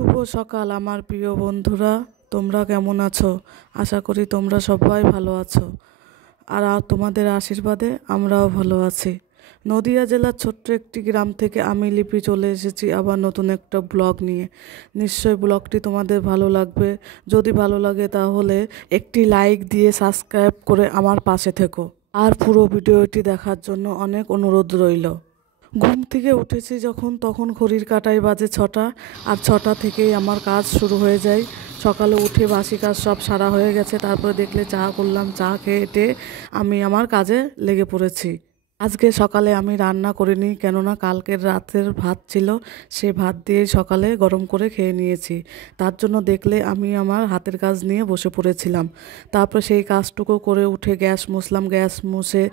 শুভ সকাল আমার প্রিয় বন্ধুরা, তোমরা কেমন আছো? আশা করি তোমরা সবাই ভালো আছো। আর তোমাদের আশীর্বাদে আমরাও ভালো আছি। নদিয়া জেলার ছোট্ট একটি গ্রাম থেকে আমি লিপি চলে এসেছি আবার নতুন একটা ব্লগ নিয়ে। নিশ্চয়ই ব্লগটি তোমাদের ভালো লাগবে। যদি ভালো লাগে তাহলে একটি লাইক দিয়ে সাবস্ক্রাইব করে আমার পাশে থেকো। আর পুরো ভিডিওটি দেখার জন্য অনেক অনুরোধ রইল। ঘুম থেকে উঠেছি যখন, তখন ঘড়ির কাঁটায় বাজে 6টা। আর 6টা থেকেই আমার কাজ শুরু হয়ে যায়। সকালে উঠে বাসি কাজ সব সারা হয়ে গেছে, তারপরে দেখলে চা করলাম, চা খেয়ে আমি আমার কাজে লেগে পড়েছি। আজকে সকালে আমি রান্না করিনি, কেননা কালকের রাতের ভাত ছিল, সে ভাত দিয়ে সকালে গরম করে খেয়ে নিয়েছি। তার জন্য দেখলে আমি আমার হাতের কাজ নিয়ে বসে পড়েছিলাম। তারপরে সেই কাজটুকু করে উঠে গ্যাস মুছলাম, গ্যাস মুছে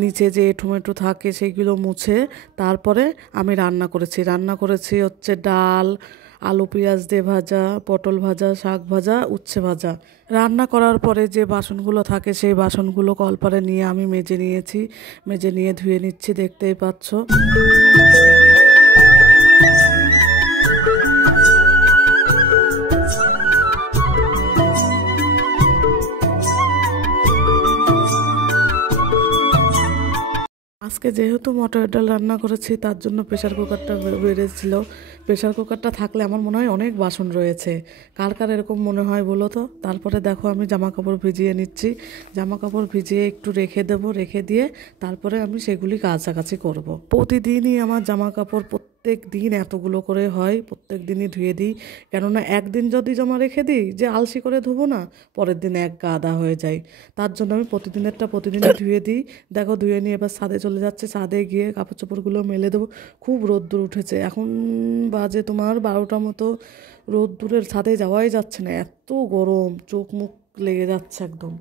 নিচে যে টমেটো থাকে সেইগুলো মুছে তারপরে আমি রান্না করেছি হচ্ছে ডাল, আলু পেঁয়াজ দিয়ে ভাজা, পটল ভাজা, শাক ভাজা, উচ্ছে ভাজা। রান্না করার পরে যে বাসনগুলো থাকে সেই বাসনগুলো কলপারে নিয়ে আমি মেজে নিয়েছি, মেজে নিয়ে ধুয়ে নিচ্ছি, দেখতেই পাচ্ছ। আজকে যেহেতু মটর ডাল রান্না করেছি তার জন্য প্রেশার কুকারটা বেড়েছিল। প্রেশার কুকারটা থাকলে আমার মনে হয় অনেক বাসন রয়েছে। কার কার এরকম মনে হয় বলো তো। তারপরে দেখো আমি জামা কাপড় ভিজিয়ে নিচ্ছি। জামা কাপড় ভিজিয়ে একটু রেখে দেবো, রেখে দিয়ে তারপরে আমি সেগুলি কাচাকাচি করব। প্রতিদিনই আমার জামা কাপড় প্রত্যেক দিন এতগুলো করে হয়, প্রত্যেক দিনই ধুয়ে দিই। কেননা একদিন যদি জমা রেখে দিই যে আলসি করে ধুবো না, পরের দিন এক গাদা হয়ে যায়। তার জন্য আমি প্রতিদিনই ধুয়ে দিই। দেখো ধুয়ে নিয়ে এবার ছাদে চলে যাচ্ছে, ছাদে গিয়ে কাপড় চোপড়গুলো মেলে দেবো। খুব রোদ্দুর উঠেছে, এখন বাজে তোমার 12টা মতো। রোদ্দুরের ছাদে যাওয়াই যাচ্ছে না, এত গরম, চোখ মুখ লেগে যাচ্ছে একদম।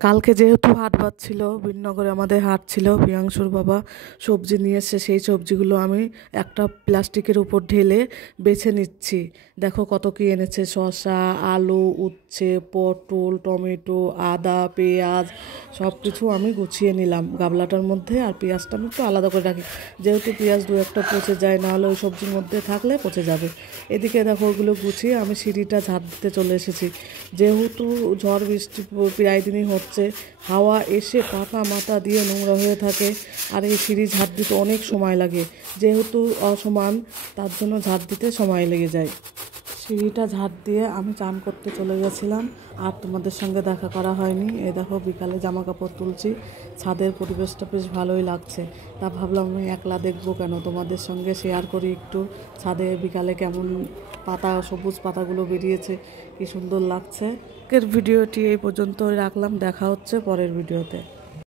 কালকে যেহেতু হাট ছিল, বিননগরে আমাদের হাট ছিল, প্রিয়াংশুর বাবা সবজি নিয়ে এসে সেই সবজিগুলো আমি একটা প্লাস্টিকের উপর ঢেলে বেছে নিচ্ছি। দেখো কত কি এনেছে, শসা, আলু, উচ্ছে, পটল, টমেটো, আদা, পেঁয়াজ সব কিছু আমি গুছিয়ে নিলাম গাবলাটার মধ্যে। আর পেঁয়াজটা আমি একটু আলাদা করে রাখি, যেহেতু পেঁয়াজ দু একটা পচে যায়, নাহলে ওই সবজির মধ্যে থাকলে পচে যাবে। এদিকে দেখো ওগুলো গুছিয়ে আমি সিঁড়িটা ঝাড় দিতে চলে এসেছি। যেহেতু ঝড় বৃষ্টি প্রায় দিনই হচ্ছে, হাওয়া এসে পাতা মাথা দিয়ে নোংরা হয়ে থাকে। আর এই সিঁড়ি ঝাড় দিতে অনেক সময় লাগে, যেহেতু অসমান, তার জন্য ঝাড় দিতে সময় লেগে যায়। সিঁড়িটা ঝাড় দিয়ে আমি চান করতে চলে গেছিলাম, আর তোমাদের সঙ্গে দেখা করা হয়নি। এই দেখো বিকালে জামা কাপড় তুলছি, ছাদের পরিবেশটা বেশ ভালোই লাগছে। তা ভাবলাম আমি একলা দেখবো কেন, তোমাদের সঙ্গে শেয়ার করি একটু ছাদে বিকালে কেমন পাতা, সবুজ পাতাগুলো বেরিয়েছে, কি সুন্দর লাগছে। আজকের ভিডিওটি এই পর্যন্তই রাখলাম, দেখা হচ্ছে পরের ভিডিওতে।